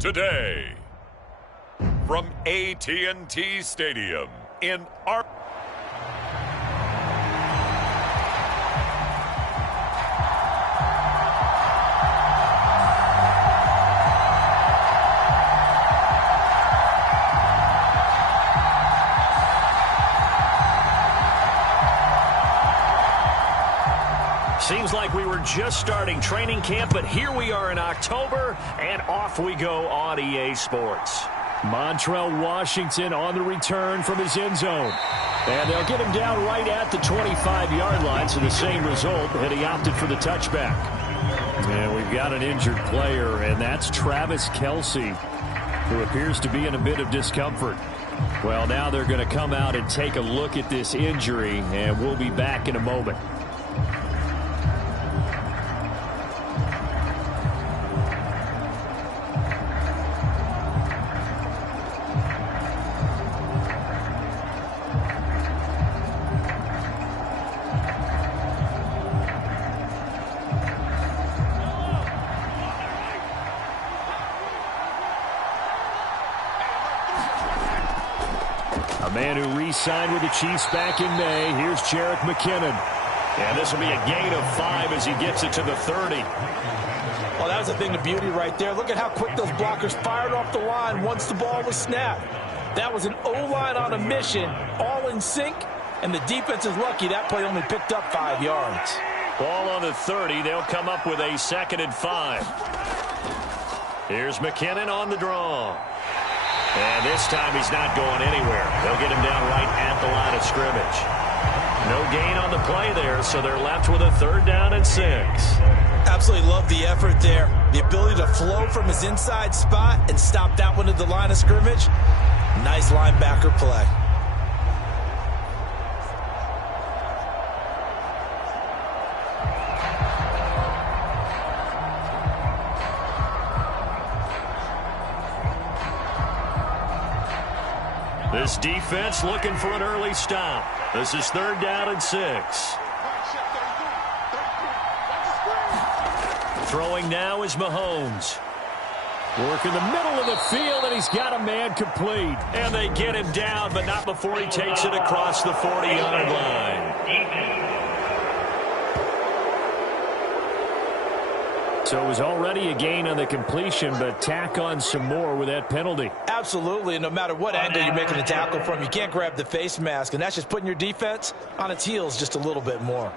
Today, from AT&T Stadium in Seems like we were just starting training camp, but here we are in October, and off we go on EA Sports. Montrell Washington on the return from his end zone. And they'll get him down right at the 25-yard line, so the same result, and he opted for the touchback. And we've got an injured player, and that's Travis Kelce, who appears to be in a bit of discomfort. Well, now they're going to come out and take a look at this injury, and we'll be back in a moment. A man who re-signed with the Chiefs back in May. Here's Jerick McKinnon. And this will be a gain of 5 as he gets it to the 30. Well, that was a thing of beauty right there. Look at how quick those blockers fired off the line once the ball was snapped. That was an O-line on a mission, all in sync, and the defense is lucky that play only picked up 5 yards. Ball on the 30. They'll come up with a 2nd and 5. Here's McKinnon on the draw. And this time he's not going anywhere. They'll get him down right at the line of scrimmage. No gain on the play there, so they're left with a 3rd down and 6. Absolutely love the effort there. The ability to flow from his inside spot and stop that one at the line of scrimmage. Nice linebacker play. This defense looking for an early stop. This is 3rd down and 6. Throwing now is Mahomes. Work in the middle of the field, and he's got a man complete. And they get him down, but not before he takes it across the 40-yard line. So it was already a gain on the completion, but tack on some more with that penalty. Absolutely, and no matter what angle you're making the tackle from, you can't grab the face mask, and that's just putting your defense on its heels just a little bit more.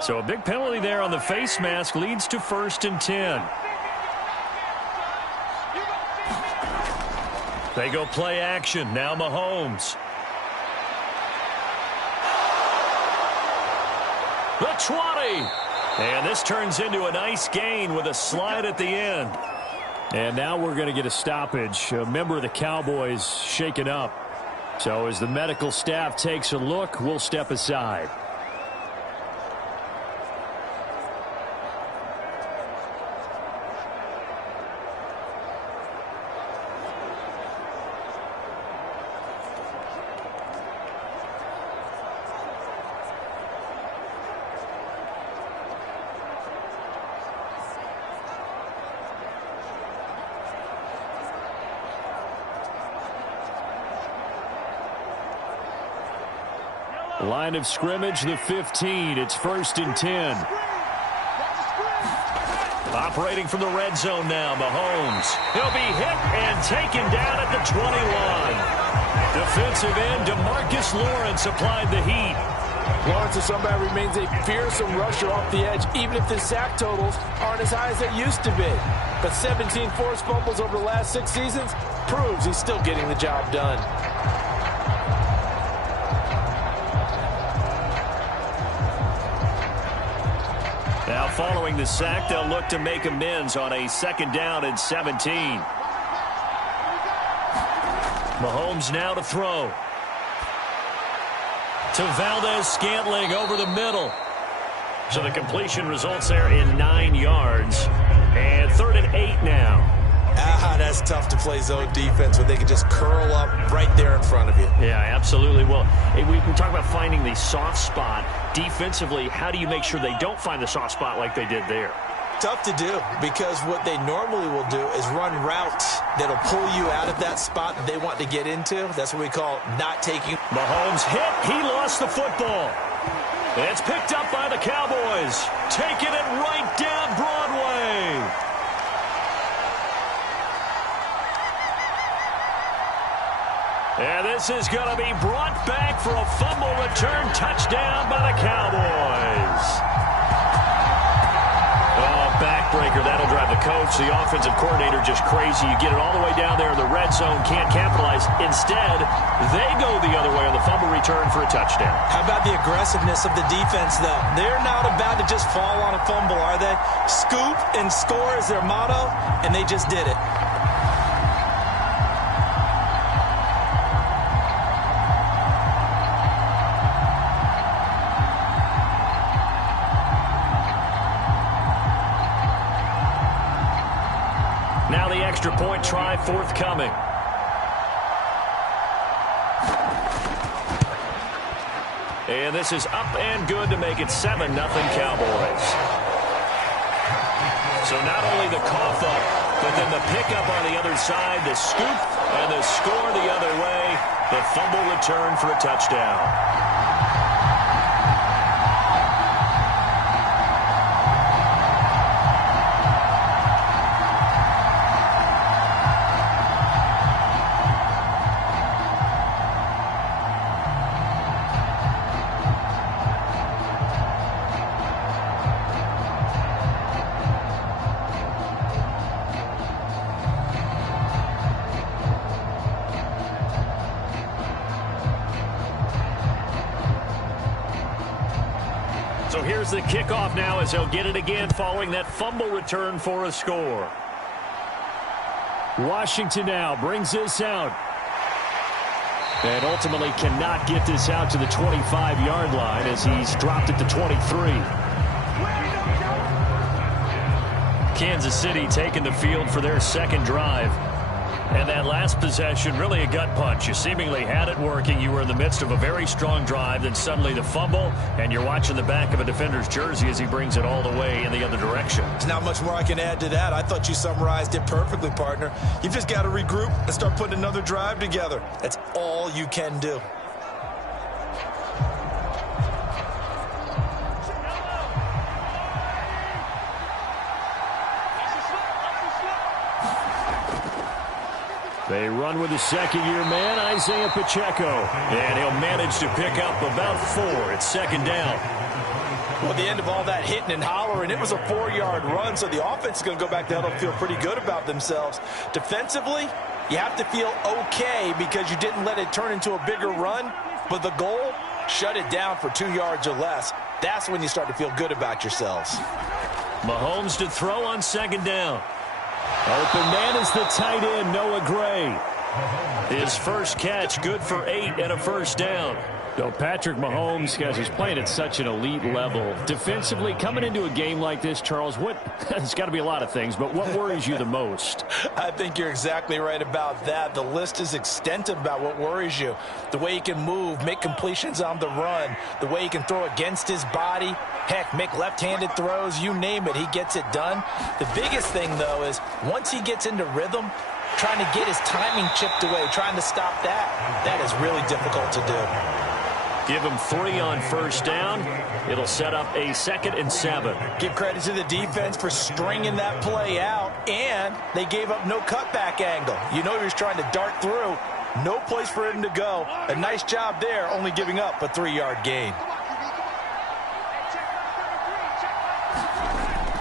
So a big penalty there on the face mask leads to 1st and 10. They go play action. Now Mahomes. The 20. And this turns into a nice gain with a slide at the end. And now we're going to get a stoppage. A member of the Cowboys shaken up. So as the medical staff takes a look, we'll step aside. Line of scrimmage, the 15. It's 1st and 10. Operating from the red zone now, Mahomes. He'll be hit and taken down at the 21. Defensive end DeMarcus Lawrence applied the heat. Lawrence, as somebody, remains a fearsome rusher off the edge, even if the sack totals aren't as high as they used to be. But 17 forced fumbles over the last 6 seasons proves he's still getting the job done. Now following the sack, they'll look to make amends on a 2nd down and 17. Mahomes now to throw. To Valdez-Scantling over the middle. So the completion results there in 9 yards. And 3rd and 8 now. That's tough to play zone defense when they can just curl up right there in front of you. Yeah, absolutely. Well, we talk about finding the soft spot. Defensively, how do you make sure they don't find the soft spot like they did there? Tough to do, because what they normally will do is run routes that'll pull you out of that spot that they want to get into. That's what we call not taking. Mahomes hit. He lost the football. It's picked up by the Cowboys. Taking it right down Broadway. And this is going to be brought back for a fumble return touchdown by the Cowboys. Oh, backbreaker. That'll drive the coach, the offensive coordinator, just crazy. You get it all the way down there in the red zone, can't capitalize. Instead, they go the other way on the fumble return for a touchdown. How about the aggressiveness of the defense, though? They're not about to just fall on a fumble, are they? Scoop and score is their motto, and they just did it. Now the extra point try forthcoming. And this is up and good to make it 7-0 Cowboys. So not only the cough up, but then the pickup on the other side, the scoop, and the score the other way. The fumble return for a touchdown. So here's the kickoff now as they'll get it again following that fumble return for a score. Washington now brings this out. And ultimately cannot get this out to the 25-yard line as he's dropped it to 23. Kansas City taking the field for their second drive. And that last possession, really a gut punch. You seemingly had it working. You were in the midst of a very strong drive. Then suddenly the fumble, and you're watching the back of a defender's jersey as he brings it all the way in the other direction. There's not much more I can add to that. I thought you summarized it perfectly, partner. You've just got to regroup and start putting another drive together. That's all you can do. They run with the second-year man, Isaiah Pacheco. And he'll manage to pick up about 4. It's second down. Well, at the end of all that hitting and hollering, it was a 4-yard run, so the offense is going to go back to hell and feel pretty good about themselves. Defensively, you have to feel okay because you didn't let it turn into a bigger run, but the goal, shut it down for 2 yards or less. That's when you start to feel good about yourselves. Mahomes to throw on second down. Open man is the tight end, Noah Gray. His first catch, good for 8 and a first down. So Patrick Mahomes, guys, he's playing at such an elite level. Defensively, coming into a game like this, Charles, it's got to be a lot of things, but what worries you the most? I think you're exactly right about that. The list is extensive about what worries you. The way he can move, make completions on the run, the way he can throw against his body, heck, make left-handed throws, you name it, he gets it done. The biggest thing, though, is once he gets into rhythm, trying to get his timing chipped away, trying to stop that is really difficult to do. Give him 3 on first down. It'll set up a 2nd and 7. Give credit to the defense for stringing that play out, and they gave up no cutback angle. You know he was trying to dart through. No place for him to go. A nice job there, only giving up a 3-yard gain.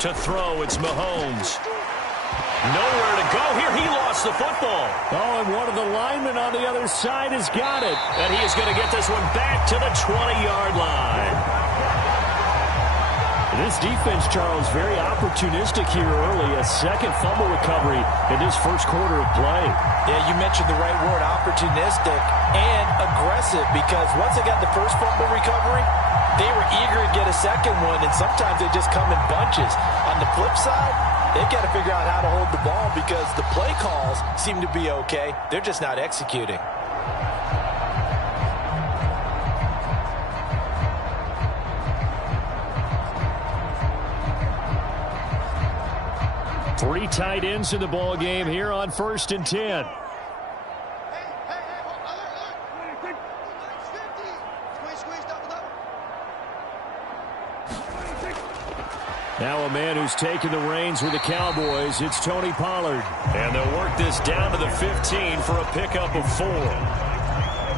To throw, it's Mahomes. Nowhere to go here. He lost the football. Oh, and one of the linemen on the other side has got it. And he is going to get this one back to the 20-yard line. This defense, Charles, very opportunistic here early. A second fumble recovery in this first quarter of play. Yeah, you mentioned the right word, opportunistic and aggressive, because once they got the first fumble recovery, they were eager to get a second one, and sometimes they just come in bunches. On the flip side, They've got to figure out how to hold the ball because the play calls seem to be okay. They're just not executing. Three tight ends in the ball game here on 1st and 10. Now a man who's taken the reins with the Cowboys, it's Tony Pollard. And they'll work this down to the 15 for a pickup of 4.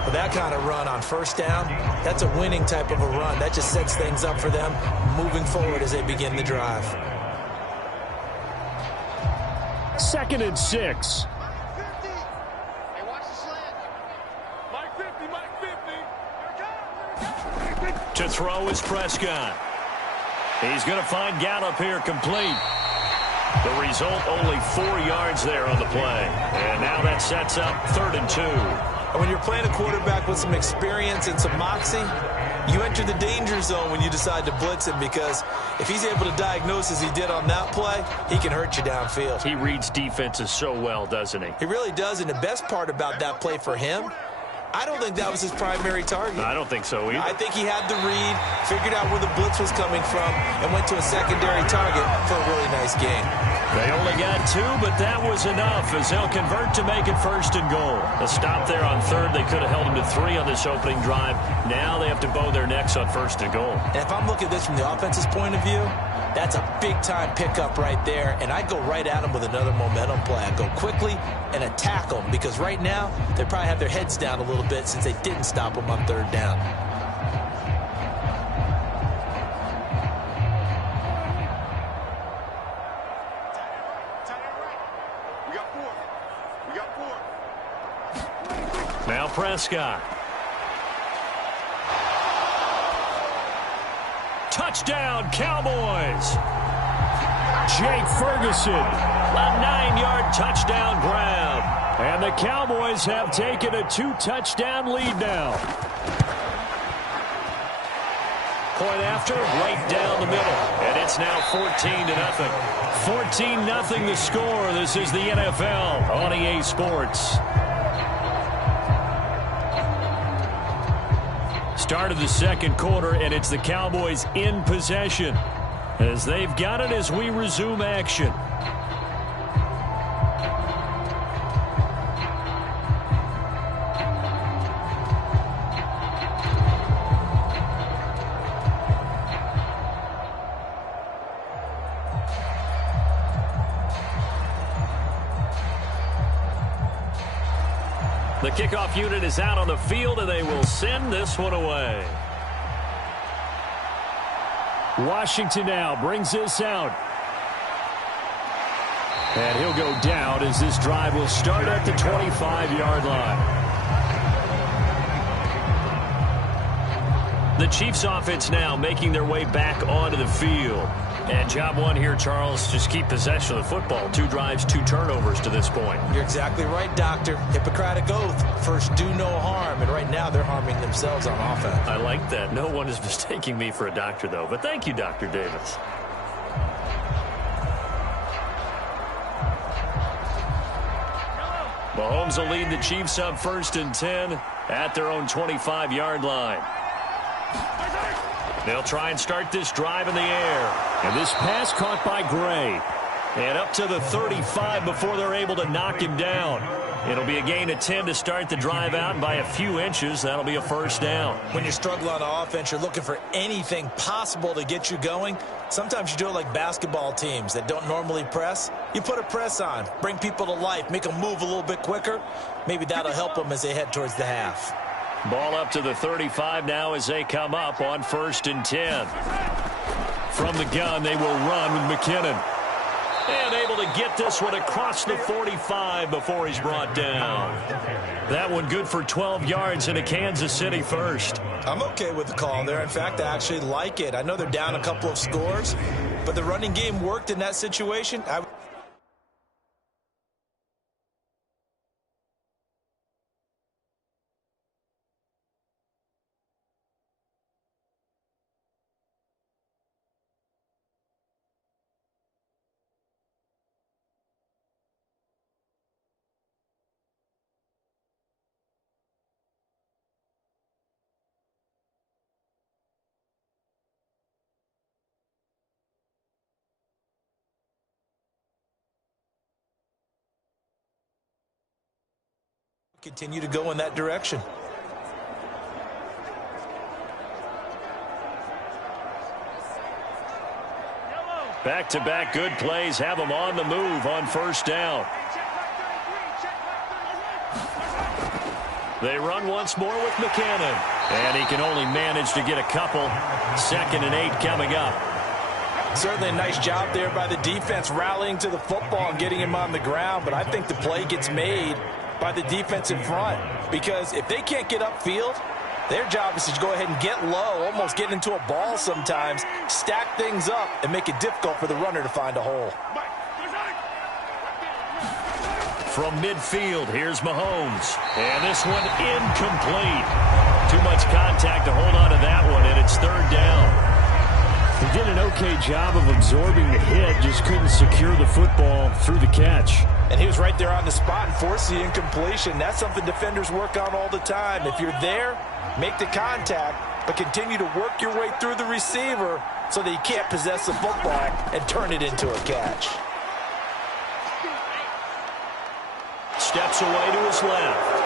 With that kind of run on first down, that's a winning type of a run. That just sets things up for them moving forward as they begin the drive. 2nd and 6. To throw is Prescott. He's going to find Gallup here complete. The result, only 4 yards there on the play. And now that sets up 3rd and 2. When you're playing a quarterback with some experience and some moxie, you enter the danger zone when you decide to blitz him, because if he's able to diagnose as he did on that play, he can hurt you downfield. He reads defenses so well, doesn't he? He really does, and the best part about that play for him, I don't think that was his primary target. I don't think so either. I think he had the read, figured out where the blitz was coming from, and went to a secondary target for a really nice gain. They only got 2, but that was enough as they'll convert to make it 1st and goal. A stop there on 3rd. They could have held him to 3 on this opening drive. Now they have to bow their necks on 1st and goal. And if I'm looking at this from the offense's point of view, that's a big-time pickup right there, and I'd go right at him with another momentum play. I'd go quickly and attack them, because right now they probably have their heads down a little bit since they didn't stop them on 3rd down. Now Prescott. Touchdown, Cowboys. Jake Ferguson. A 9-yard touchdown grab. And the Cowboys have taken a 2-touchdown lead now. Point after, right down the middle. And it's now 14-0. 14-0 the score. This is the NFL on EA Sports. Start of the 2nd quarter, and it's the Cowboys in possession as they've got it as we resume action. The kickoff unit is out on the field, and they will send this one away. Washington now brings this out. And he'll go down as this drive will start at the 25-yard line. The Chiefs offense now making their way back onto the field. And job one here, Charles, just keep possession of the football. 2 drives, 2 turnovers to this point. You're exactly right, Doctor. Hippocratic oath. First, do no harm. And right now, they're harming themselves on offense. I like that. No one is mistaking me for a doctor, though. But thank you, Dr. Davis. Mahomes will lead the Chiefs up 1st and 10 at their own 25-yard line. They'll try and start this drive in the air. And this pass caught by Gray. And up to the 35 before they're able to knock him down. It'll be a gain of 10 to start the drive out, and by a few inches, that'll be a 1st down. When you struggle on offense, you're looking for anything possible to get you going. Sometimes you do it like basketball teams that don't normally press. You put a press on, bring people to life, make them move a little bit quicker. Maybe that'll help them as they head towards the half. Ball up to the 35 now as they come up on 1st and 10. From the gun, they will run with McKinnon. And able to get this one across the 45 before he's brought down. That one good for 12 yards in a Kansas City 1st. I'm okay with the call there. In fact, I actually like it. I know they're down a couple of scores, but the running game worked in that situation. Continue to go in that direction. Back-to-back good plays have them on the move on first down. They run once more with McKinnon. And he can only manage to get a couple. 2nd and 8 coming up. Certainly a nice job there by the defense rallying to the football and getting him on the ground. But I think the play gets made by the defense in front. Because if they can't get upfield, their job is to go ahead and get low, almost get into a ball sometimes, stack things up, and make it difficult for the runner to find a hole. From midfield, here's Mahomes. And this one incomplete. Too much contact to hold on to that one, and it's 3rd down. He did an okay job of absorbing the hit, just couldn't secure the football through the catch. And he was right there on the spot and forced the incompletion. That's something defenders work on all the time. If you're there, make the contact, but continue to work your way through the receiver so that you can't possess the football and turn it into a catch. Steps away to his left.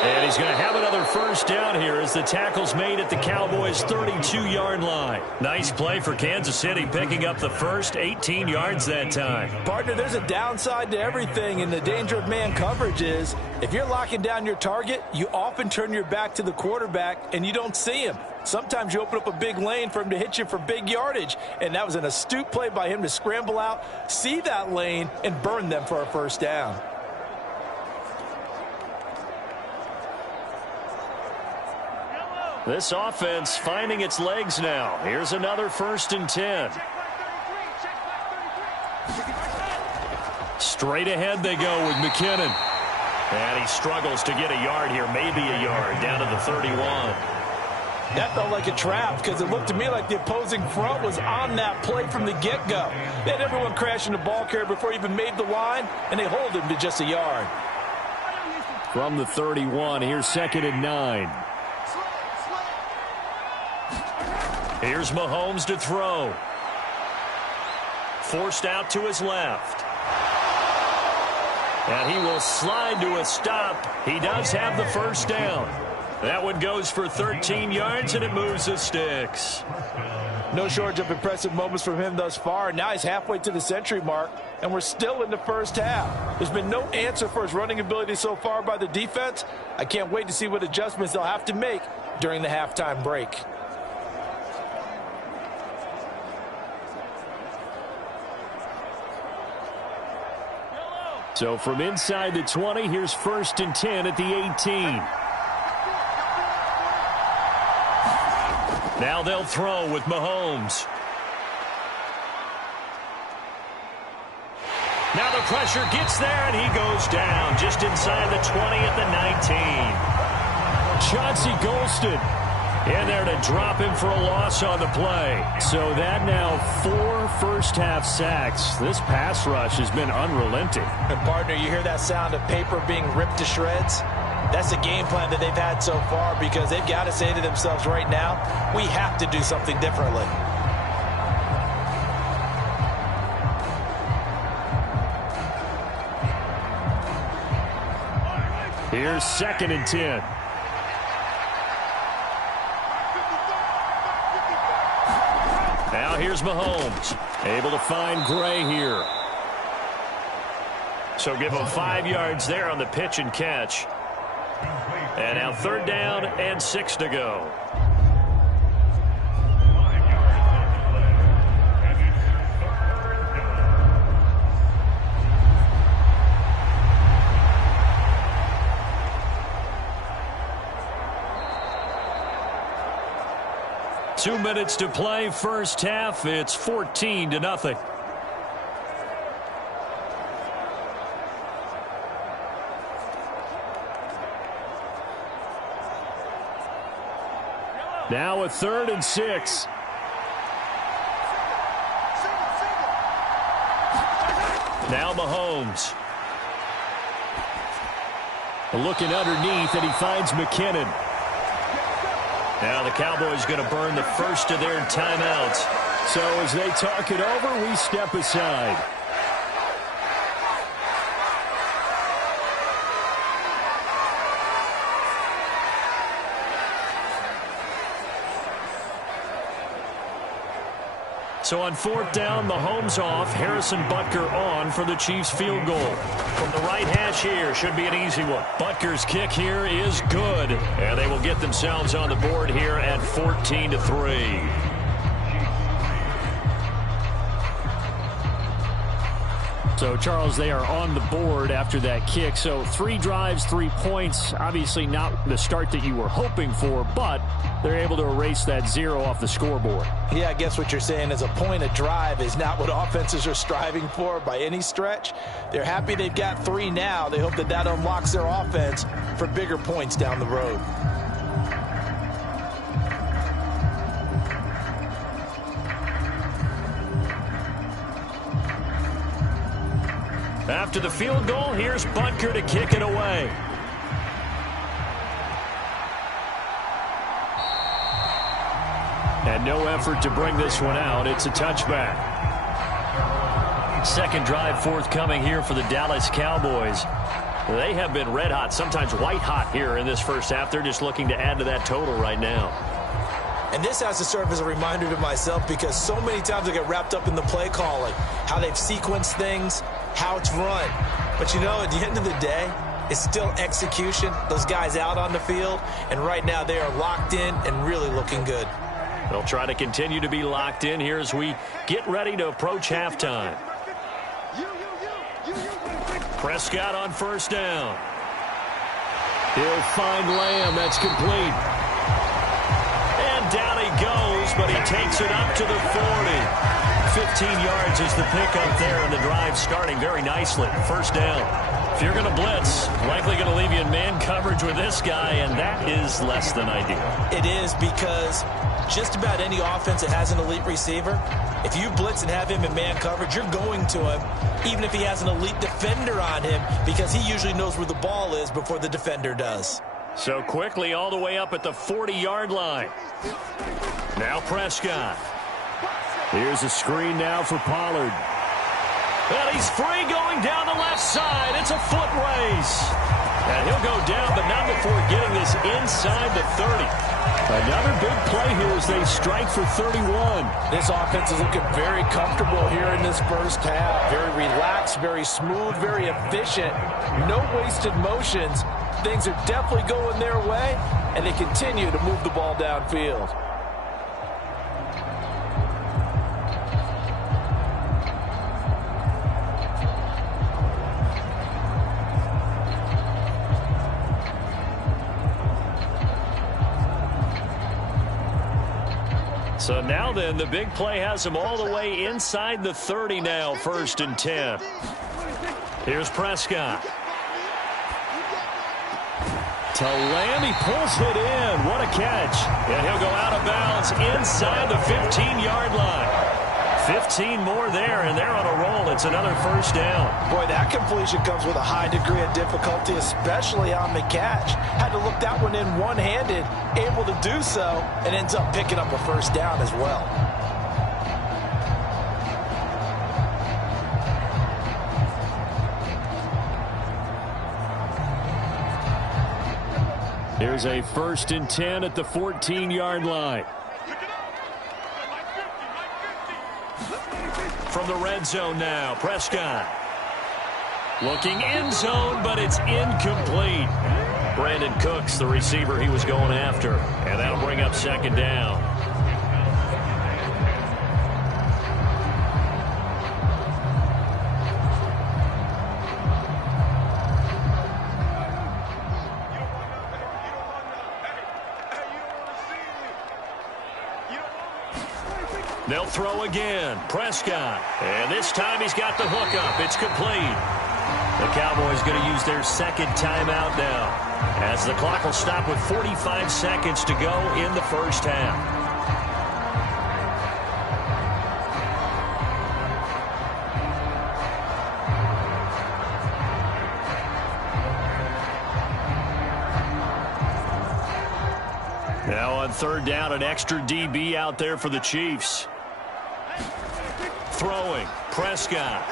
And he's going to have another first down here as the tackle's made at the Cowboys' 32-yard line. Nice play for Kansas City, picking up the first 18 yards that time. Partner, there's a downside to everything, and the danger of man coverage is if you're locking down your target, you often turn your back to the quarterback and you don't see him. Sometimes you open up a big lane for him to hit you for big yardage, and that was an astute play by him to scramble out, see that lane, and burn them for a first down. This offense finding its legs now. Here's another 1st and 10. Straight ahead they go with McKinnon. And he struggles to get a yard here, maybe a yard, down to the 31. That felt like a trap because it looked to me like the opposing front was on that play from the get-go. They had everyone crashing the ball carrier before he even made the line, and they hold him to just a yard. From the 31, here's 2nd and 9. Here's Mahomes to throw. Forced out to his left. And he will slide to a stop. He does have the first down. That one goes for 13 yards, and it moves the sticks. No shortage of impressive moments from him thus far. Now he's halfway to the century mark, and we're still in the first half. There's been no answer for his running ability so far by the defense. I can't wait to see what adjustments they'll have to make during the halftime break. So from inside the 20, here's 1st and 10 at the 18. Now they'll throw with Mahomes. Now the pressure gets there, and he goes down just inside the 20 at the 19. Chauncey Golston in there to drop him for a loss on the play. So that now 4 first-half sacks. This pass rush has been unrelenting. And partner, you hear that sound of paper being ripped to shreds? That's the game plan that they've had so far because they've got to say to themselves right now, we have to do something differently. Here's 2nd and 10. Now here's Mahomes. Able to find Gray here. So give him 5 yards there on the pitch and catch. And now 3rd down and 6 to go. Two minutes to play, first half. It's 14-0. Now a 3rd and 6. Now Mahomes. Looking underneath, and he finds McKinnon. Now the Cowboys going to burn the first of their timeouts. So as they talk it over, we step aside. So on fourth down, Mahomes off, Harrison Butker on for the Chiefs field goal. From the right hash here, should be an easy one. Butker's kick here is good, and they will get themselves on the board here at 14-3. So, Charles, they are on the board after that kick. So 3 drives, 3 points. Obviously not the start that you were hoping for, but they're able to erase that 0 off the scoreboard. Yeah, I guess what you're saying is a point a drive is not what offenses are striving for by any stretch. They're happy they've got 3 now. They hope that that unlocks their offense for bigger points down the road. After the field goal, here's Butker to kick it away. And no effort to bring this one out. It's a touchback. Second drive forthcoming here for the Dallas Cowboys. They have been red hot, sometimes white hot here in this first half. They're just looking to add to that total right now. And this has to serve as a reminder to myself because so many times I get wrapped up in the play calling, how they've sequenced things, how it's run. But, you know, at the end of the day, it's still execution. Those guys out on the field, and right now they are locked in and really looking good. They'll try to continue to be locked in here as we get ready to approach halftime. Prescott on first down. He'll find Lamb. That's complete. And down he goes, but he takes it up to the 40. 15 yards is the pickup there, and the drive starting very nicely. First down. If you're going to blitz, likely going to leave you in man coverage with this guy, and that is less than ideal. It is because just about any offense that has an elite receiver, if you blitz and have him in man coverage, you're going to him, even if he has an elite defender on him, because he usually knows where the ball is before the defender does. So quickly all the way up at the 40-yard line. Now Prescott. Here's a screen now for Pollard. And he's free going down the left side. It's a foot race. And he'll go down, but not before getting this inside the 30. Another big play here as they strike for 31. This offense is looking very comfortable here in this first half. Very relaxed, very smooth, very efficient. No wasted motions. Things are definitely going their way, and they continue to move the ball downfield. So now then, the big play has him all the way inside the 30 now, 1st and 10. Here's Prescott. To Lamb, he pulls it in. What a catch. And he'll go out of bounds inside the 15-yard line. 15 more there, and they're on a roll. It's another first down. Boy, that completion comes with a high degree of difficulty, especially on the catch. Had to look that one in one-handed, able to do so, and ends up picking up a first down as well. Here's a 1st and 10 at the 14-yard line. From the red zone now, Prescott. Looking end zone, but it's incomplete. Brandon Cooks, the receiver he was going after. And that'll bring up 2nd down. They'll throw again. Prescott. And this time he's got the hook up. It's complete. The Cowboys going to use their 2nd timeout now, as the clock will stop with 45 seconds to go in the first half. Now on 3rd down, an extra DB out there for the Chiefs. Throwing, Prescott.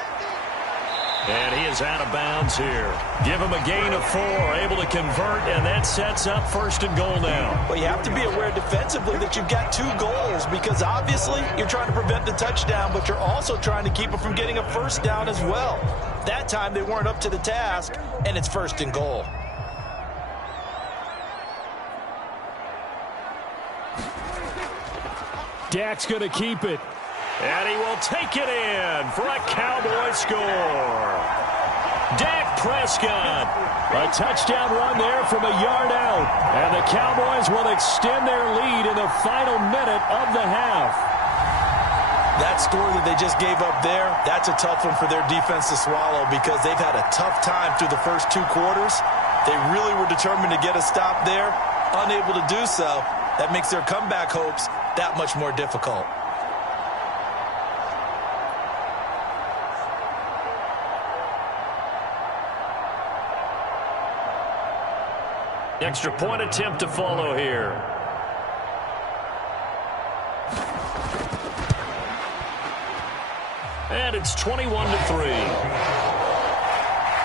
And he is out of bounds here. Give him a gain of 4, able to convert, and that sets up 1st and goal now. Well, you have to be aware defensively that you've got 2 goals because obviously you're trying to prevent the touchdown, but you're also trying to keep it from getting a 1st down as well. That time they weren't up to the task, and it's 1st and goal. Dak's going to keep it. And he will take it in for a Cowboy score. Dak Prescott. A touchdown run there from a yard out. And the Cowboys will extend their lead in the final minute of the half. That score that they just gave up there, that's a tough one for their defense to swallow because they've had a tough time through the first 2 quarters. They really were determined to get a stop there, unable to do so. That makes their comeback hopes that much more difficult. Extra point attempt to follow here. And it's 21-3.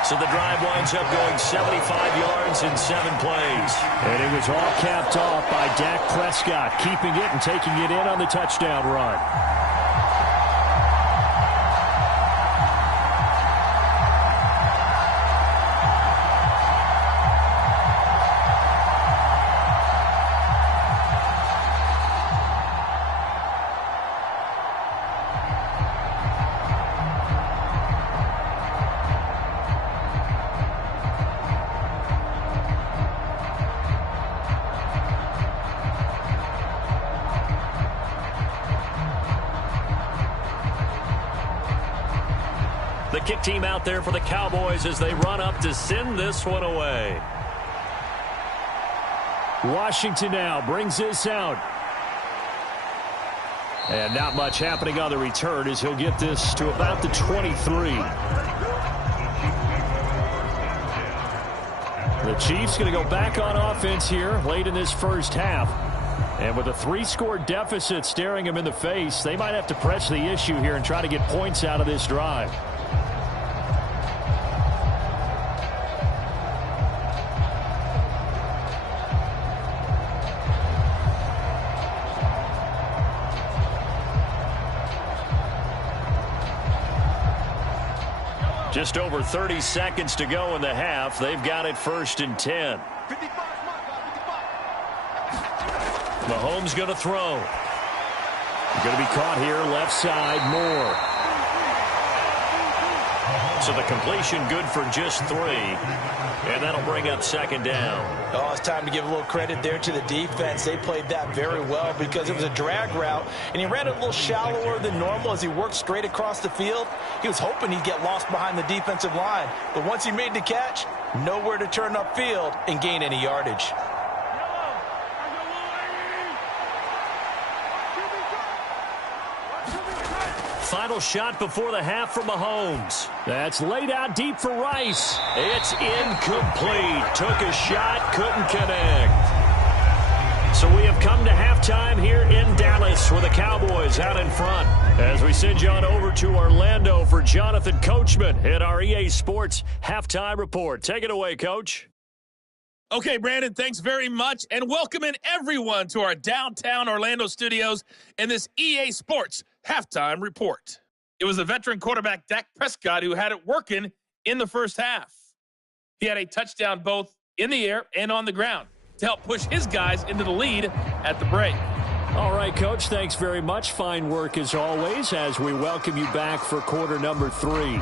So the drive winds up going 75 yards in 7 plays. And it was all capped off by Dak Prescott, keeping it and taking it in on the touchdown run. The kick team out there for the Cowboys as they run up to send this one away. Washington now brings this out. And not much happening on the return as he'll get this to about the 23. The Chiefs going to go back on offense here late in this first half. And with a 3-score deficit staring them in the face, they might have to press the issue here and try to get points out of this drive. Just over 30 seconds to go in the half. They've got it 1st and 10. Mahomes going to throw. Going to be caught here left side, Moore. So the completion good for just 3. And that'll bring up 2nd down. Oh, it's time to give a little credit there to the defense. They played that very well because it was a drag route, and he ran it a little shallower than normal as he worked straight across the field. He was hoping he'd get lost behind the defensive line, but once he made the catch, nowhere to turn upfield and gain any yardage. Final shot before the half for Mahomes. That's laid out deep for Rice. It's incomplete. Took a shot, couldn't connect. So we have come to halftime here in Dallas with the Cowboys out in front. As we send you on over to Orlando for Jonathan Coachman at our EA Sports Halftime Report. Take it away, Coach. Okay, Brandon, thanks very much, and welcoming everyone to our downtown Orlando studios in this EA Sports Halftime Report. It was the veteran quarterback Dak Prescott who had it working in the first half. He had a touchdown both in the air and on the ground to help push his guys into the lead at the break. All right, Coach, thanks very much. Fine work as always as we welcome you back for quarter number 3.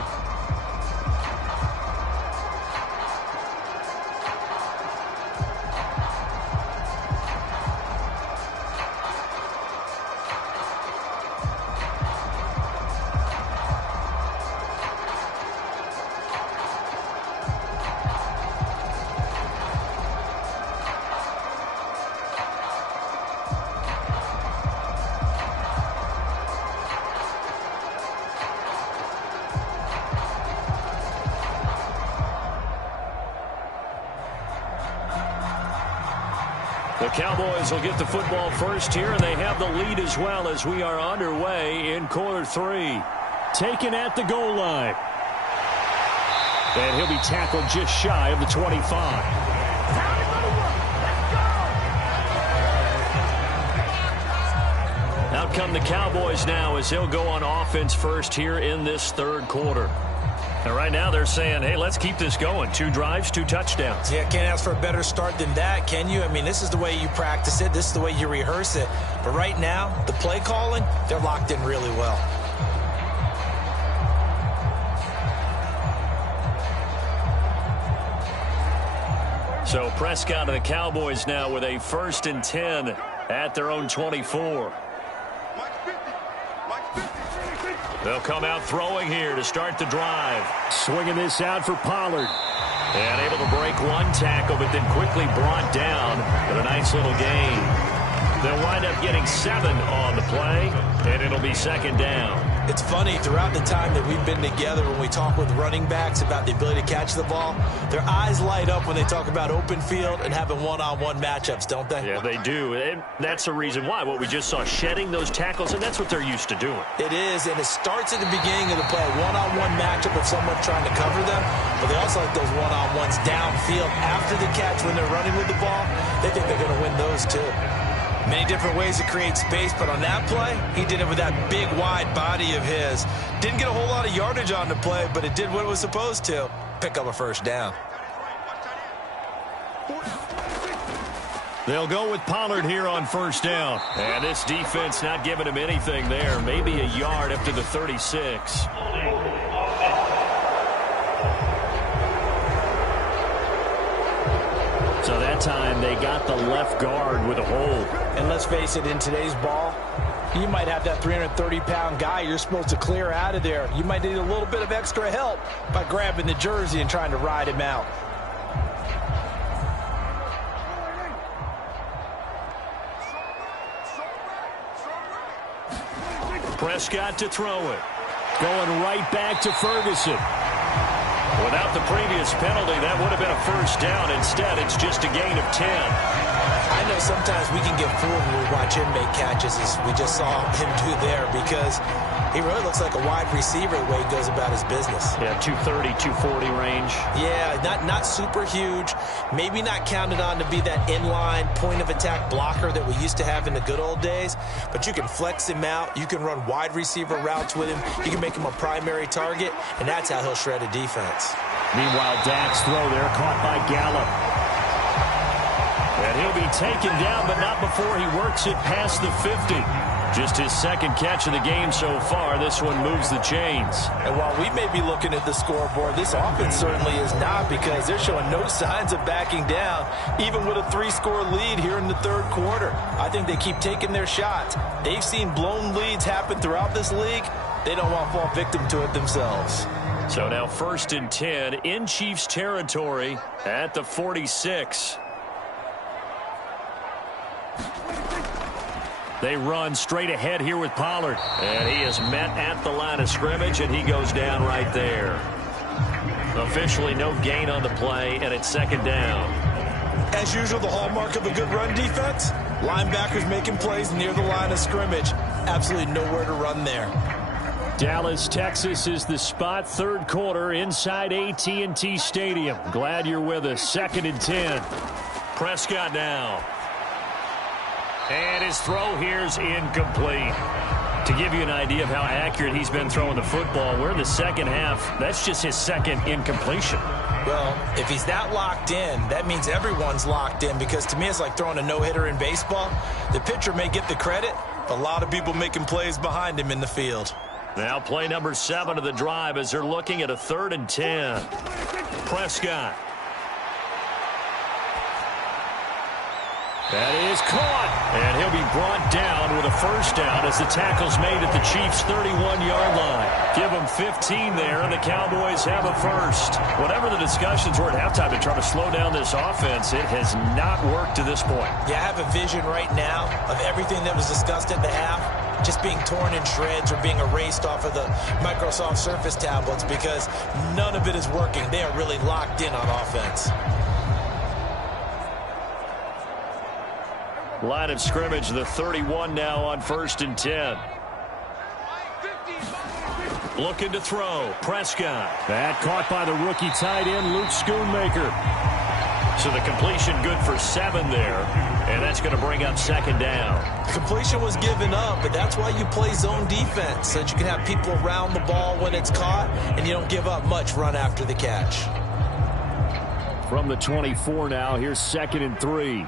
The Cowboys will get the football first here, and they have the lead as well as we are underway in quarter 3. Taken at the goal line. And he'll be tackled just shy of the 25. Out come the Cowboys now as they'll go on offense first here in this third quarter. And right now they're saying, hey, let's keep this going. 2 drives, 2 touchdowns. Yeah, can't ask for a better start than that, can you? I mean, this is the way you practice it. This is the way you rehearse it. But right now, the play calling, they're locked in really well. So Prescott and the Cowboys now with a 1st and 10 at their own 24. They'll come out throwing here to start the drive. Swinging this out for Pollard. And able to break 1 tackle, but then quickly brought down with a nice little gain. They'll wind up getting 7 on the play, and it'll be 2nd down. It's funny, throughout the time that we've been together, when we talk with running backs about the ability to catch the ball, their eyes light up when they talk about open field and having one-on-one matchups, don't they? Yeah, they do. And that's the reason why. What we just saw, shedding those tackles, and that's what they're used to doing. It is, and it starts at the beginning of the play. One-on-one matchup if someone's trying to cover them, but they also like those one-on-ones downfield after the catch when they're running with the ball. They think they're going to win those too. Many different ways to create space, but on that play, he did it with that big, wide body of his. Didn't get a whole lot of yardage on the play, but it did what it was supposed to. Pick up a 1st down. They'll go with Pollard here on 1st down. And this defense not giving him anything there. Maybe a yard up to the 36. So that time they got the left guard with a hold. And let's face it, in today's ball, you might have that 330-pound guy you're supposed to clear out of there. You might need a little bit of extra help by grabbing the jersey and trying to ride him out. Prescott to throw it. Going right back to Ferguson. Without the previous penalty, that would have been a 1st down. Instead, it's just a gain of 10. I know sometimes we can get fooled when we watch him make catches, as we just saw him do there, because he really looks like a wide receiver the way he goes about his business. Yeah, 230, 240 range. Yeah, not super huge. Maybe not counted on to be that inline point-of-attack blocker that we used to have in the good old days, but you can flex him out. You can run wide receiver routes with him. You can make him a primary target, and that's how he'll shred a defense. Meanwhile, Dak's throw there caught by Gallup. And he'll be taken down, but not before he works it past the 50. Just his 2nd catch of the game so far. This one moves the chains. And while we may be looking at the scoreboard, this offense certainly is not, because they're showing no signs of backing down, even with a 3-score lead here in the 3rd quarter. I think they keep taking their shots. They've seen blown leads happen throughout this league. They don't want to fall victim to it themselves. So now 1st and 10 in Chiefs territory at the 46. They run straight ahead here with Pollard. And he is met at the line of scrimmage, and he goes down right there. Officially no gain on the play, and it's 2nd down. As usual, the hallmark of a good run defense, linebackers making plays near the line of scrimmage. Absolutely nowhere to run there. Dallas, Texas is the spot. 3rd quarter inside AT&T Stadium. Glad you're with us. 2nd and 10. Prescott now. And his throw here's incomplete. To give you an idea of how accurate he's been throwing the football, we're in the 2nd half. That's just his 2nd incompletion. Well, if he's that locked in, that means everyone's locked in, because to me it's like throwing a no-hitter in baseball. The pitcher may get the credit, but a lot of people making plays behind him in the field. Now play number 7 of the drive as they're looking at a 3rd and 10. Prescott. That is caught. And he'll be brought down with a 1st down as the tackle's made at the Chiefs' 31-yard line. Give them 15 there, and the Cowboys have a 1st. Whatever the discussions were at halftime to try to slow down this offense, it has not worked to this point. Yeah, I have a vision right now of everything that was discussed at the half just being torn in shreds or being erased off of the Microsoft Surface tablets, because none of it is working. They are really locked in on offense. Line of scrimmage, the 31 now on 1st and 10. Looking to throw. Prescott. That caught by the rookie tight end, Luke Schoonmaker. So the completion good for 7 there. And that's going to bring up second down. The completion was given up, but that's why you play zone defense, so that you can have people around the ball when it's caught, and you don't give up much run after the catch. From the 24 now, here's 2nd and 3.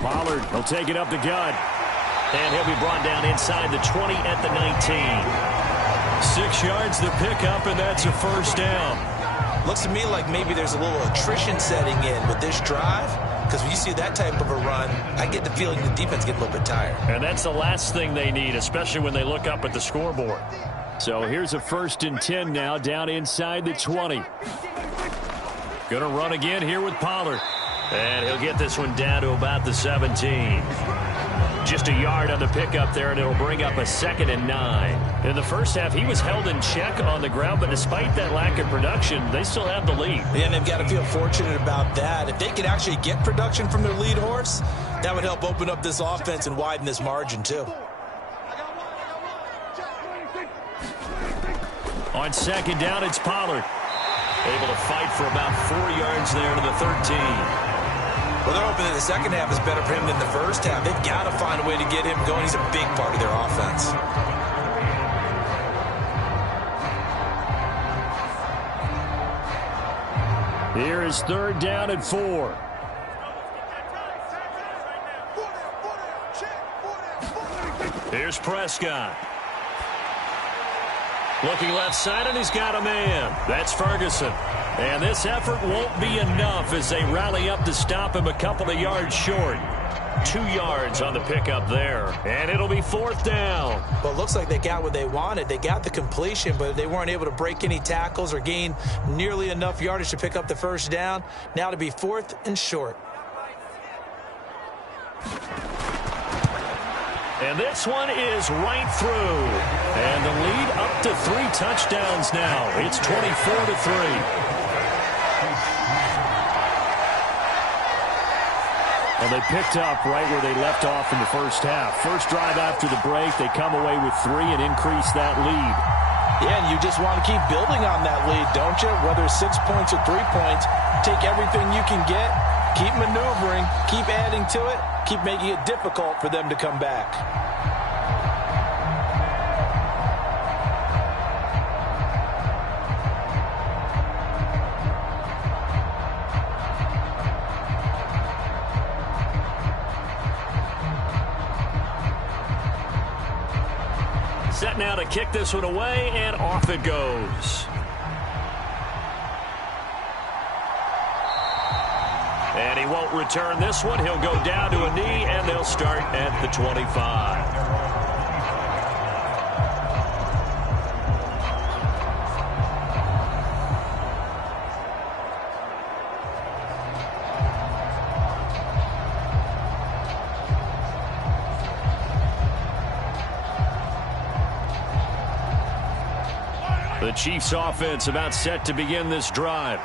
Pollard, he'll take it up the gut. And he'll be brought down inside the 20 at the 19. 6 yards the pickup, and that's a first down. Looks to me like maybe there's a little attrition setting in with this drive, because when you see that type of a run, I get the feeling the defense gets a little bit tired. And that's the last thing they need, especially when they look up at the scoreboard. So here's a 1st and 10 now, down inside the 20. Gonna run again here with Pollard. And he'll get this one down to about the 17. Just a yard on the pickup there, and it'll bring up a 2nd and 9. In the first half, he was held in check on the ground, but despite that lack of production, they still have the lead. Yeah, and they've got to feel fortunate about that. If they could actually get production from their lead horse, that would help open up this offense and widen this margin, too. On 2nd down, it's Pollard. Able to fight for about 4 yards there to the 13. Well, they're hoping that the second half is better for him than the first half. They've got to find a way to get him going. He's a big part of their offense. Here is 3rd down and 4. Here's Prescott. Looking left side, and he's got a man. That's Ferguson. And this effort won't be enough as they rally up to stop him a couple of yards short. 2 yards on the pickup there. And it'll be 4th down. Well, it looks like they got what they wanted. They got the completion, but they weren't able to break any tackles or gain nearly enough yardage to pick up the first down. Now to be 4th and short. And this one is right through. And the lead up to 3 touchdowns now. It's 24-3. And they picked up right where they left off in the first half. First drive after the break, they come away with 3 and increase that lead. Yeah, and you just want to keep building on that lead, don't you? Whether it's 6 points or 3 points, take everything you can get, keep maneuvering, keep adding to it, keep making it difficult for them to come back. Set now to kick this one away, and off it goes. And he won't return this one. He'll go down to a knee, and they'll start at the 25. The Chiefs offense about set to begin this drive.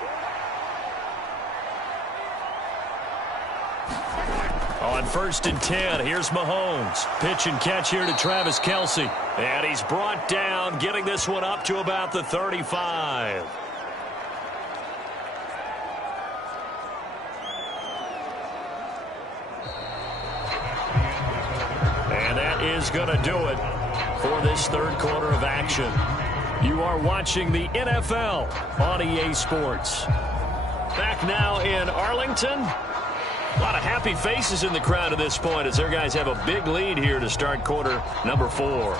On 1st and 10, here's Mahomes. Pitch and catch here to Travis Kelce. And he's brought down, getting this one up to about the 35. And that is going to do it for this 3rd quarter of action. You are watching the NFL on EA Sports. Back now in Arlington. A lot of happy faces in the crowd at this point as their guys have a big lead here to start quarter number 4.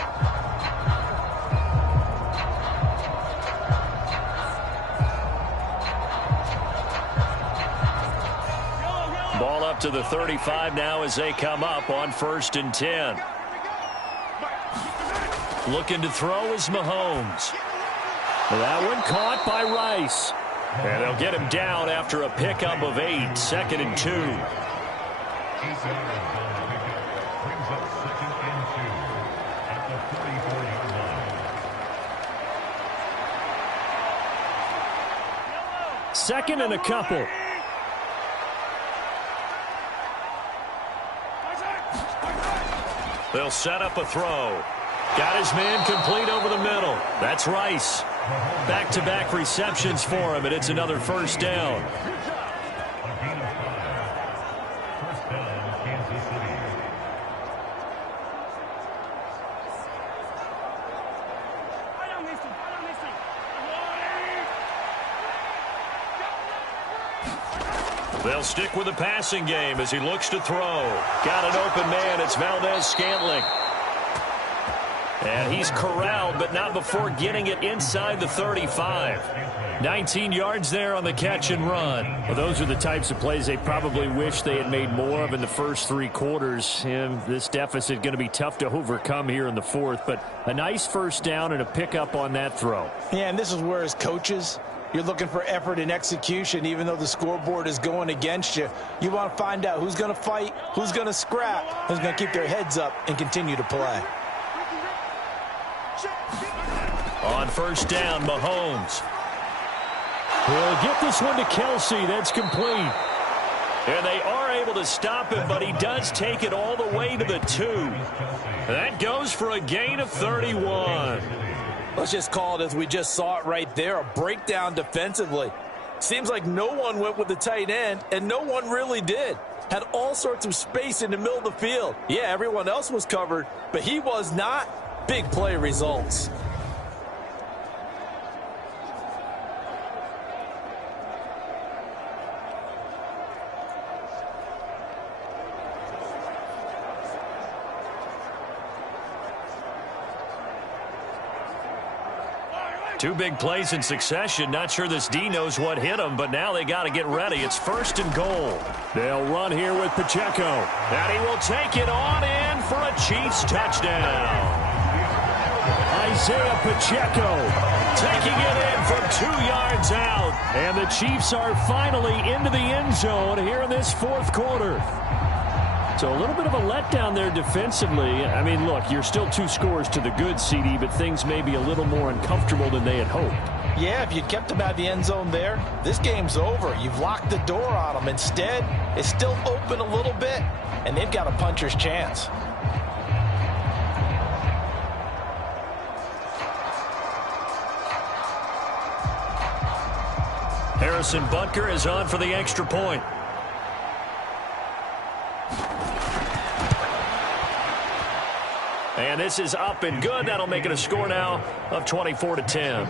Ball up to the 35 now as they come up on 1st and 10. Looking to throw is Mahomes. That one caught by Rice. And they'll get him down after a pickup of 8. 2nd and 2. Second and a couple. They'll set up a throw. Got his man complete over the middle. That's Rice. Back-to-back receptions for him, and it's another first down. They'll stick with the passing game as he looks to throw. Got an open man. It's Valdez-Scantling. And he's corralled, but not before getting it inside the 35. 19 yards there on the catch and run. Well, those are the types of plays they probably wish they had made more of in the first 3 quarters. And this deficit going to be tough to overcome here in the fourth. But a nice first down and a pickup on that throw. Yeah, and this is where as coaches, you're looking for effort and execution. Even though the scoreboard is going against you, you want to find out who's going to fight, who's going to scrap, who's going to keep their heads up and continue to play. On first down, Mahomes. He'll get this one to Kelsey. That's complete. And they are able to stop him, but he does take it all the way to the 2. That goes for a gain of 31. Let's just call it as we just saw it right there, a breakdown defensively. Seems like no one went with the tight end, and no one really did. Had all sorts of space in the middle of the field. Yeah, everyone else was covered, but he was not. Big play results. Two big plays in succession. Not sure this D knows what hit him, but now they got to get ready. It's first and goal. They'll run here with Pacheco. And he will take it on in for a Chiefs touchdown. Isaiah Pacheco taking it in from 2 yards out. And the Chiefs are finally into the end zone here in this fourth quarter. So a little bit of a letdown there defensively. I mean, look, you're still 2 scores to the good, CD, but things may be a little more uncomfortable than they had hoped. Yeah, if you'd kept them out of the end zone there, this game's over. You've locked the door on them. Instead, it's still open a little bit, and they've got a puncher's chance. Harrison Butker is on for the extra point. And this is up and good. That'll make it a score now of 24-10.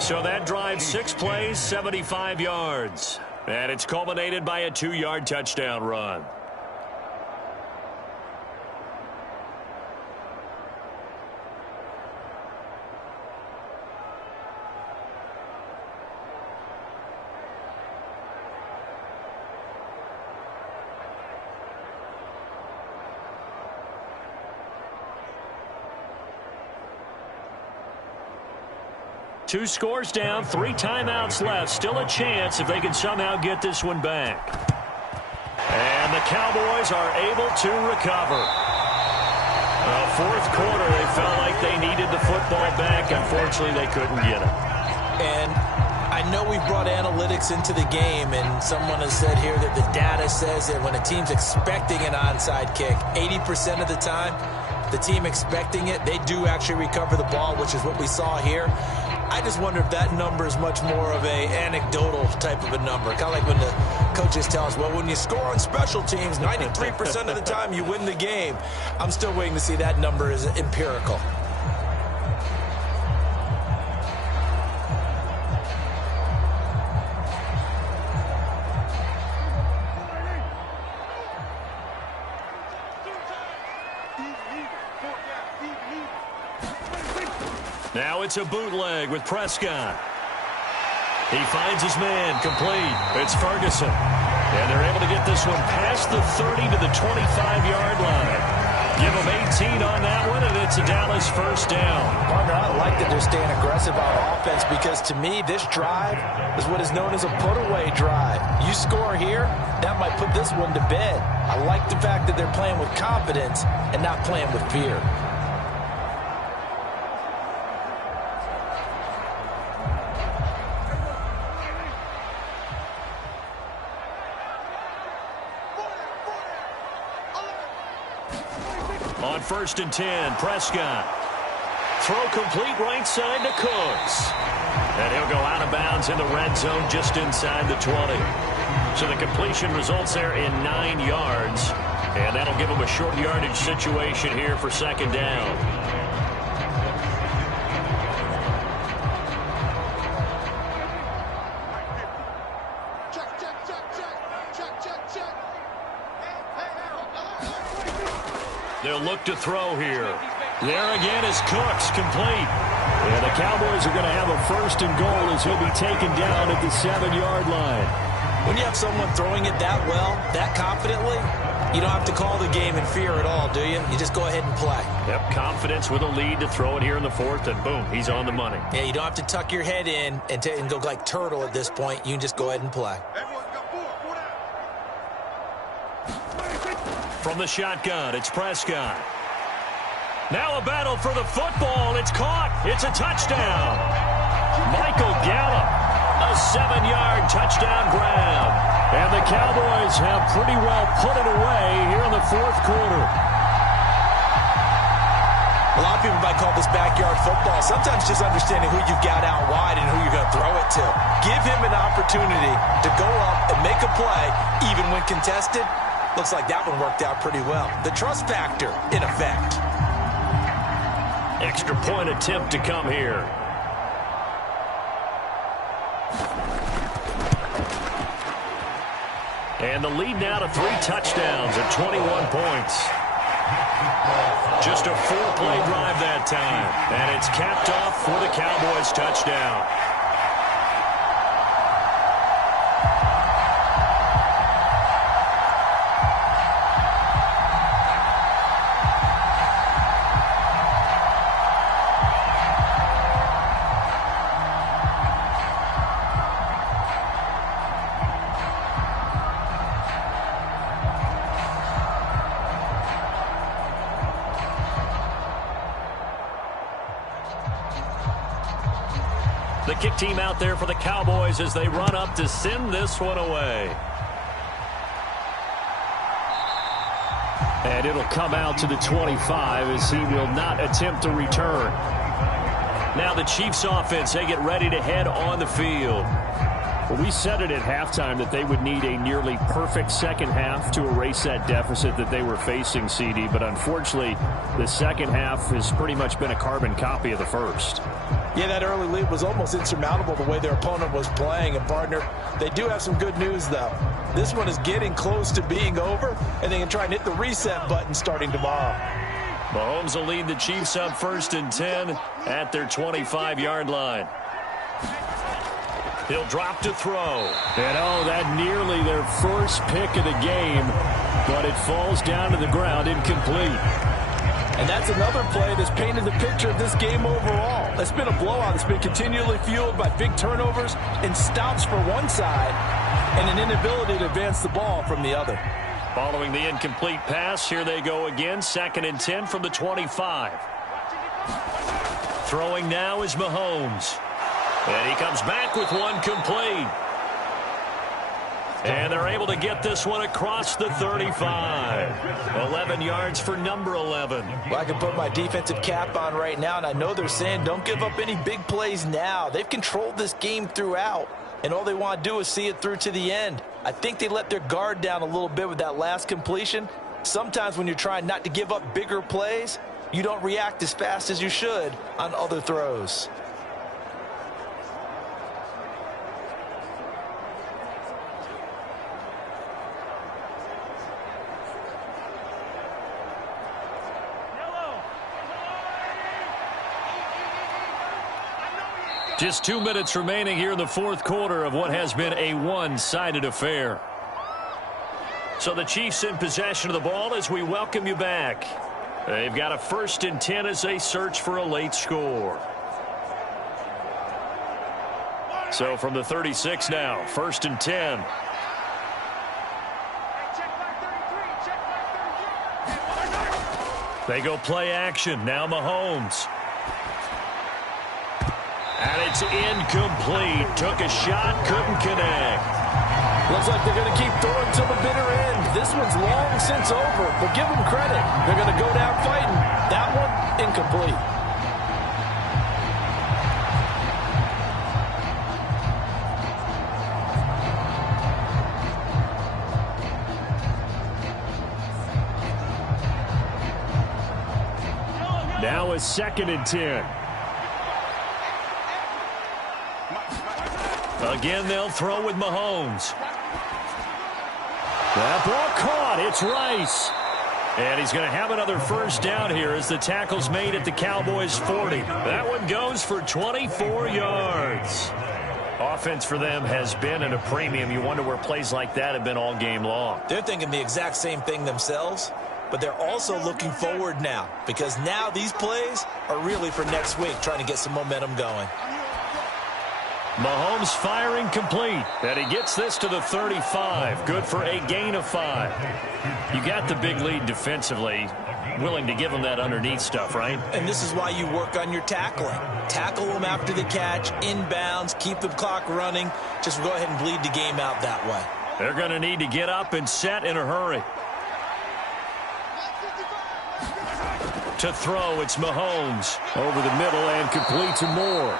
So that drive, 6 plays, 75 yards. And it's culminated by a 2-yard touchdown run. Two scores down, 3 timeouts left. Still a chance if they can somehow get this one back. And the Cowboys are able to recover. Fourth quarter, they felt like they needed the football back. Unfortunately, they couldn't get it. And I know we've brought analytics into the game, and someone has said here that the data says that when a team's expecting an onside kick, 80% of the time, the team expecting it, they do actually recover the ball, which is what we saw here. I just wonder if that number is much more of a anecdotal type of a number. Kind of like when the coaches tell us, well, when you score on special teams, 93% of the time you win the game. I'm still waiting to see that number is empirical. Now it's a bootleg with Prescott. He finds his man complete. It's Ferguson. And they're able to get this one past the 30 to the 25-yard line. Give them 18 on that one, and it's a Dallas first down. Partner, I like that they're staying aggressive on offense because, to me, this drive is what is known as a put-away drive. You score here, that might put this one to bed. I like the fact that they're playing with confidence and not playing with fear. first and 10. Prescott. Throw complete right side to Cooks. And he'll go out of bounds in the red zone just inside the 20. So the completion results there in 9 yards. And that'll give them a short yardage situation here for second down. They'll look to throw here. There again is Cooks, complete. And the Cowboys are going to have a first and goal as he'll be taken down at the 7-yard line. When you have someone throwing it that well, that confidently, you don't have to call the game in fear at all, do you? You just go ahead and play. Yep, confidence with a lead to throw it here in the fourth, and boom, he's on the money. Yeah, you don't have to tuck your head in and go like turtle at this point. You can just go ahead and play. From the shotgun, it's Prescott. Now a battle for the football. It's caught. It's a touchdown. Michael Gallup, a 7-yard touchdown grab. And the Cowboys have pretty well put it away here in the fourth quarter. A lot of people might call this backyard football. Sometimes just understanding who you've got out wide and who you're going to throw it to. Give him an opportunity to go up and make a play, even when contested. Looks like that one worked out pretty well. The trust factor, in effect. Extra point attempt to come here. And the lead now to 3 touchdowns at 21 points. Just a 4-play drive that time. And it's capped off for the Cowboys touchdown. The kick team out there for the Cowboys as they run up to send this one away. And it'll come out to the 25 as he will not attempt to return. Now the Chiefs offense, they get ready to head on the field. Well, we said it at halftime that they would need a nearly perfect second half to erase that deficit that they were facing, CD. But unfortunately, the second half has pretty much been a carbon copy of the first. Yeah, that early lead was almost insurmountable the way their opponent was playing. And, partner, they do have some good news, though. This one is getting close to being over, and they can try and hit the reset button starting tomorrow. Mahomes will lead the Chiefs up first and 10 at their 25-yard line. He'll drop to throw. And, oh, that nearly their first pick of the game, but it falls down to the ground incomplete. And that's another play that's painted the picture of this game overall. It's been a blowout. It's been continually fueled by big turnovers and stops for one side and an inability to advance the ball from the other. Following the incomplete pass, here they go again. 2nd and 10 from the 25. Throwing now is Mahomes. And he comes back with one complete. And they're able to get this one across the 35. 11 yards for number 11. Well, I can put my defensive cap on right now, and I know they're saying don't give up any big plays now. They've controlled this game throughout, and all they want to do is see it through to the end. I think they let their guard down a little bit with that last completion. Sometimes when you're trying not to give up bigger plays, you don't react as fast as you should on other throws. Just 2 minutes remaining here in the fourth quarter of what has been a one-sided affair. So the Chiefs in possession of the ball as we welcome you back. They've got a 1st and 10 as they search for a late score. So from the 36 now, 1st and 10. They go play action. Now Mahomes. And it's incomplete. Took a shot, couldn't connect. Looks like they're going to keep throwing till the bitter end. This one's long since over, but give them credit. They're going to go down fighting. That one, incomplete. Now it's 2nd and 10. Again, they'll throw with Mahomes. That ball caught. It's Rice. And he's going to have another first down here as the tackle's made at the Cowboys' 40. That one goes for 24 yards. Offense for them has been at a premium. You wonder where plays like that have been all game long. They're thinking the exact same thing themselves, but they're also looking forward now because now these plays are really for next week, trying to get some momentum going. Mahomes firing complete, and he gets this to the 35. Good for a gain of 5. You got the big lead defensively. Willing to give them that underneath stuff, right? And this is why you work on your tackling. Tackle them after the catch, inbounds, keep the clock running. Just go ahead and bleed the game out that way. They're going to need to get up and set in a hurry. To throw, it's Mahomes. Over the middle and complete to Moore.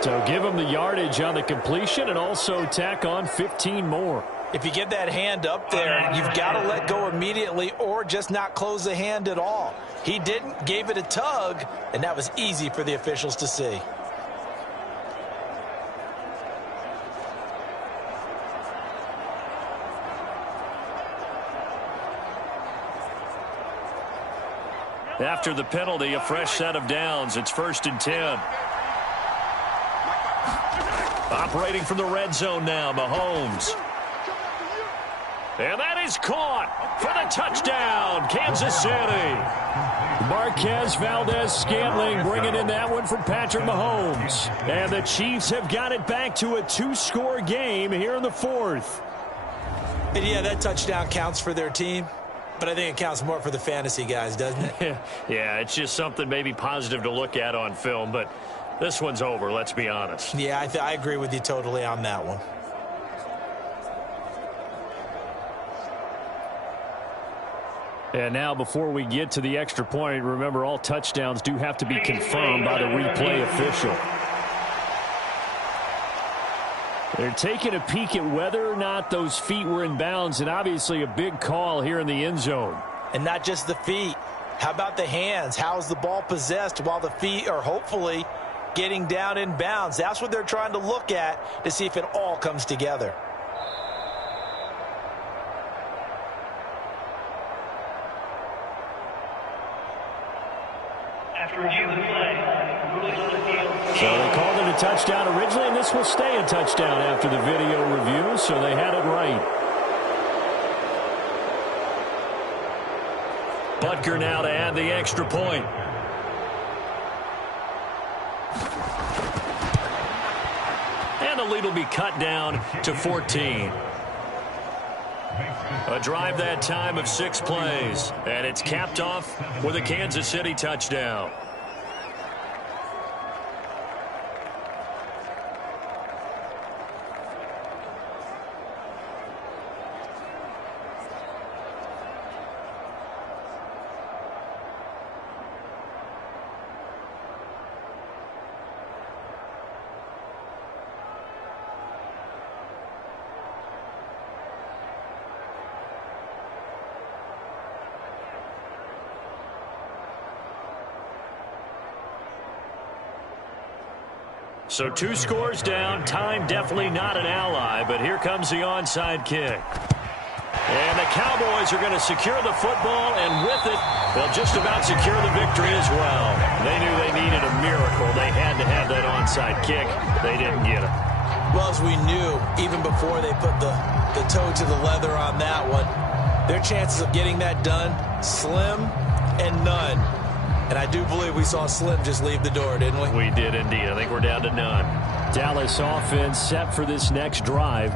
So give him the yardage on the completion and also tack on 15 more. If you get that hand up there, you've got to let go immediately or just not close the hand at all. He didn't, gave it a tug, and that was easy for the officials to see. After the penalty, a fresh set of downs. It's 1st and 10. Operating from the red zone now, Mahomes. And that is caught for the touchdown, Kansas City. Marquez Valdez-Scantling bringing in that one from Patrick Mahomes. And the Chiefs have got it back to a 2-score game here in the 4th. And yeah, that touchdown counts for their team. But I think it counts more for the fantasy guys, doesn't it? Yeah, it's just something maybe positive to look at on film, but this one's over, let's be honest. Yeah, I agree with you totally on that one. And now before we get to the extra point, remember all touchdowns do have to be confirmed by the replay official. They're taking a peek at whether or not those feet were in bounds, and obviously a big call here in the end zone. And not just the feet. How about the hands? How's the ball possessed while the feet are hopefully getting down in bounds? That's what they're trying to look at to see if it all comes together. After review of the play, rulings on the field. So they called it a touchdown originally, and this will stay a touchdown after the video review, so they had it right. Butker now to add the extra point. And the lead will be cut down to 14. A drive that time of 6 plays, and it's capped off with a Kansas City touchdown. So 2 scores down. Time definitely not an ally, but here comes the onside kick. And the Cowboys are going to secure the football, and with it, they'll just about secure the victory as well. They knew they needed a miracle. They had to have that onside kick. They didn't get it. Well, as we knew, even before they put the toe to the leather on that one, their chances of getting that done, slim and none. And I do believe we saw Slim just leave the door, didn't we? We did indeed. I think we're down to none. Dallas offense set for this next drive.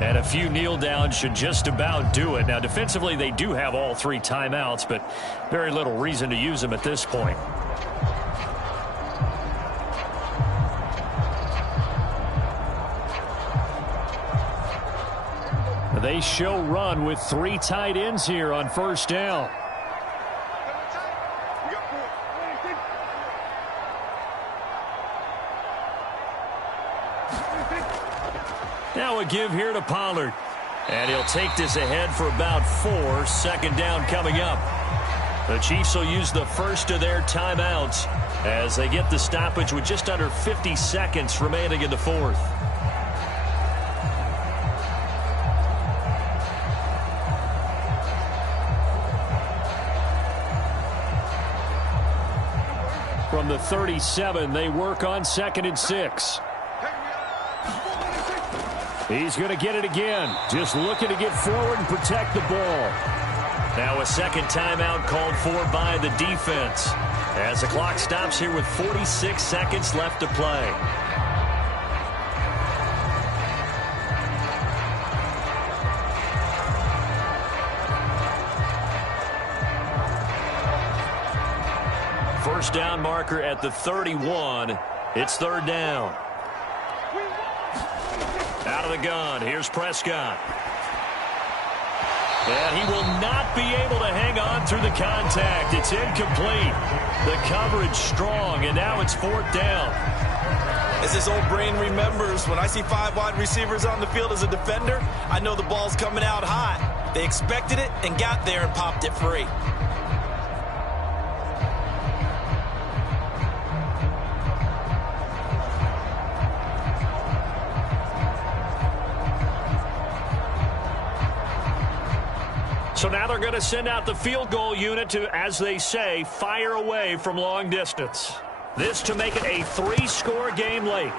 And a few kneel downs should just about do it. Now, defensively, they do have all 3 timeouts, but very little reason to use them at this point. They show run with 3 tight ends here on first down. Now a give here to Pollard. And he'll take this ahead for about 4. Second down coming up. The Chiefs will use the first of their timeouts as they get the stoppage with just under 50 seconds remaining in the fourth. From the 37, they work on 2nd and 6. He's going to get it again. Just looking to get forward and protect the ball. Now a second timeout called for by the defense as the clock stops here with 46 seconds left to play. First down marker at the 31. It's 3rd down. Out of the gun. Here's Prescott. And he will not be able to hang on through the contact. It's incomplete. The coverage strong, and now it's 4th down. As this old brain remembers, when I see 5 wide receivers on the field as a defender, I know the ball's coming out hot. They expected it and got there and popped it free. So now they're going to send out the field goal unit to, as they say, fire away from long distance. This to make it a 3-score game late.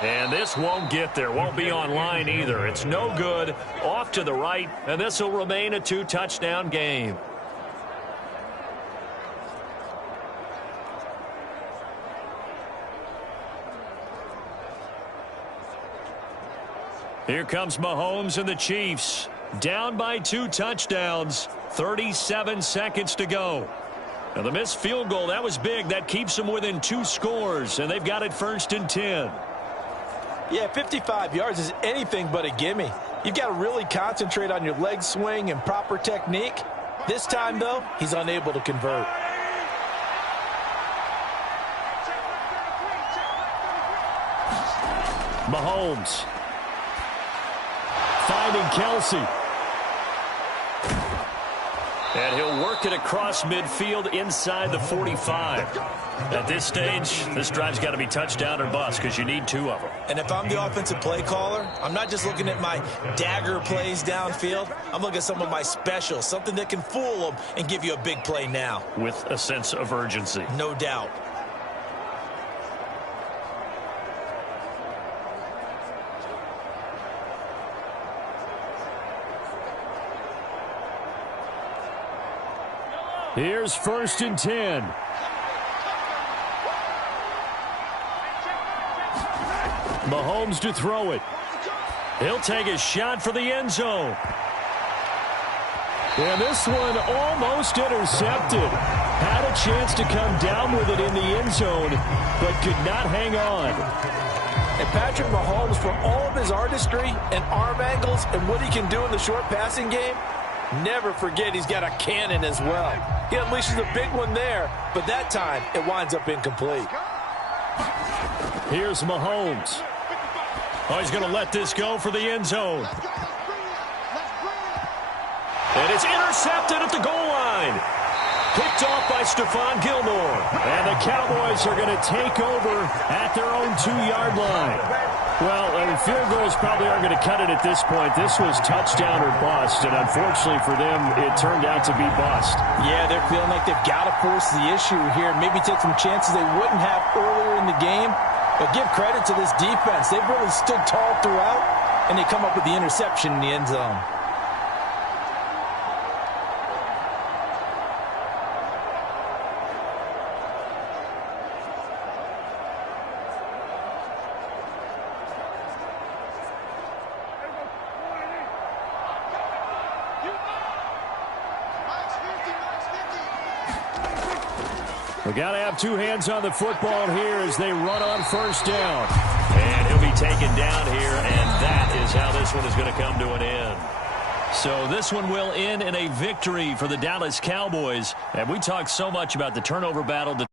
And this won't get there. Won't be online either. It's no good. Off to the right, and this will remain a 2-touchdown game. Here comes Mahomes and the Chiefs. Down by 2 touchdowns. 37 seconds to go. Now the missed field goal, that was big. That keeps them within 2 scores, and they've got it 1st and 10. Yeah, 55 yards is anything but a gimme. You've got to really concentrate on your leg swing and proper technique. This time, though, he's unable to convert. Mahomes. Finding Kelsey. And he'll work it across midfield inside the 45. At this stage, this drive's got to be touchdown or bust because you need 2 of them. And if I'm the offensive play caller, I'm not just looking at my dagger plays downfield. I'm looking at some of my specials, something that can fool them and give you a big play now. With a sense of urgency. No doubt. Here's 1st and 10. Mahomes to throw it. He'll take a shot for the end zone. And this one almost intercepted. Had a chance to come down with it in the end zone, but could not hang on. And Patrick Mahomes, for all of his artistry and arm angles and what he can do in the short passing game, never forget he's got a cannon as well. He unleashes a big one there, but that time it winds up incomplete. Here's Mahomes. Oh, he's going to let this go for the end zone. And it's intercepted at the goal line. Picked off by Stephon Gilmore. And the Cowboys are going to take over at their own 2-yard line. Well, field goals probably aren't going to cut it at this point. This was touchdown or bust, and unfortunately for them, it turned out to be bust. Yeah, they're feeling like they've got to force the issue here. Maybe take some chances they wouldn't have earlier in the game. But give credit to this defense. They've really stood tall throughout, and they come up with the interception in the end zone. They got to have two hands on the football here as they run on first down. And he'll be taken down here, and that is how this one is going to come to an end. So this one will end in a victory for the Dallas Cowboys. And we talked so much about the turnover battle.